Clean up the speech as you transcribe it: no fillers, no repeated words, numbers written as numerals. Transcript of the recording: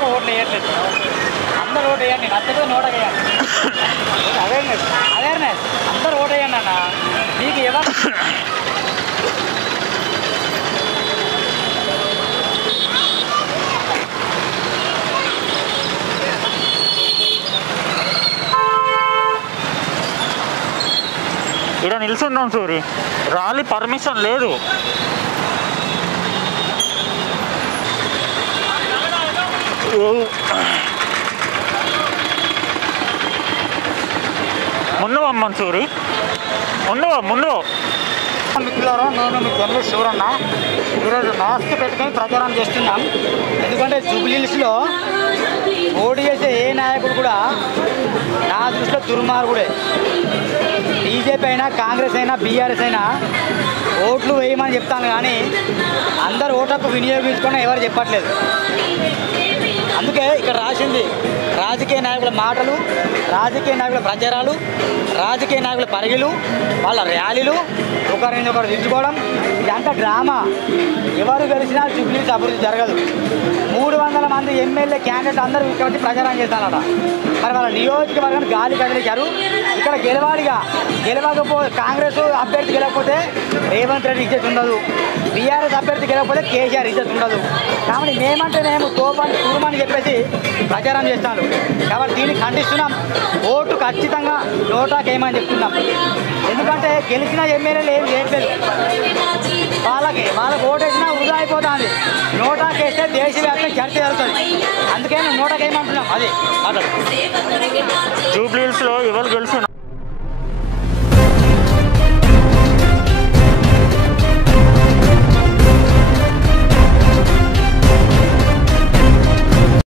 ఎందుకు ఓట్లు వేయట్లేదు? అందరు ఓటు వేయండి, నచ్చదు నోటకు వేయండి. అవేర్నెస్ అవేర్నెస్ అందరు ఓటు వేయండి అన్న. మీకు ఎవరు ఇక్కడ నిల్చుందాం సూరి, ర్యాలీ పర్మిషన్ లేదు. ముందు అమ్మని సూరి, ముందు మిత్రులారా, నేను మీ జర్నలిస్ట్ శివరన్న. ఈరోజు మాస్క్ పెట్టుకొని ప్రచారం చేస్తున్నాం. ఎందుకంటే జూబ్లీహిల్స్లో పోటీ చేసే ఏ నాయకుడు కూడా నా దృష్టిలో దుర్మార్గుడే. బీజేపీ అయినా కాంగ్రెస్ అయినా బీఆర్ఎస్ అయినా ఓట్లు వేయమని చెప్తాను, కానీ అందరు ఓట్లకు వినియోగించుకొని ఎవరు చెప్పట్లేదు. అందుకే ఇక్కడ రాసింది రాజకీయ నాయకుల మాటలు, రాజకీయ నాయకుల ప్రచారాలు, రాజకీయ నాయకుల పరిగిలు, వాళ్ళ ర్యాలీలు, ఒకరినొకరు దించుకోవడం, ఇదంతా డ్రామా. ఎవరు గెలిచినా జూబ్లీహిల్స్ అభివృద్ధి జరగదు. 300 మంది ఎమ్మెల్యే క్యాండిడేట్ అందరూ ఇక్కడ వచ్చి ప్రచారం చేస్తారట. మరి వాళ్ళ నియోజకవర్గాన్ని గాలి కదిలించారు. ఇక్కడ కాంగ్రెస్ అభ్యర్థి గెలవకపోతే రేవంత్ రెడ్డి ఇజ్జత్ ఉండదు, బీఆర్ఎస్ అభ్యర్థి గెలవకపోతే కేసీఆర్ ఇజ్జత్ ఉండదు. కాబట్టి మేమంటేనేమో తోపని తురుమని చెప్పేసి ప్రచారం చేస్తాను. కాబట్టి దీన్ని ఖండిస్తున్నాం. ఓటు ఖచ్చితంగా నోటాకేమని చెప్తున్నాం. ఎందుకంటే గెలిచిన ఎమ్మెల్యేలు ఏం చేయట్లేదు. వాళ్ళకి ఓటు వేసినా వృధా అయిపోతుంది. నోటాకేస్తే దేశవ్యాప్తంగా చర్చ జరుగుతుంది. అందుకే మేము నోటాకేమంటున్నాం. అది జూబ్లీహిల్స్లో ఎవరు గెలిచిన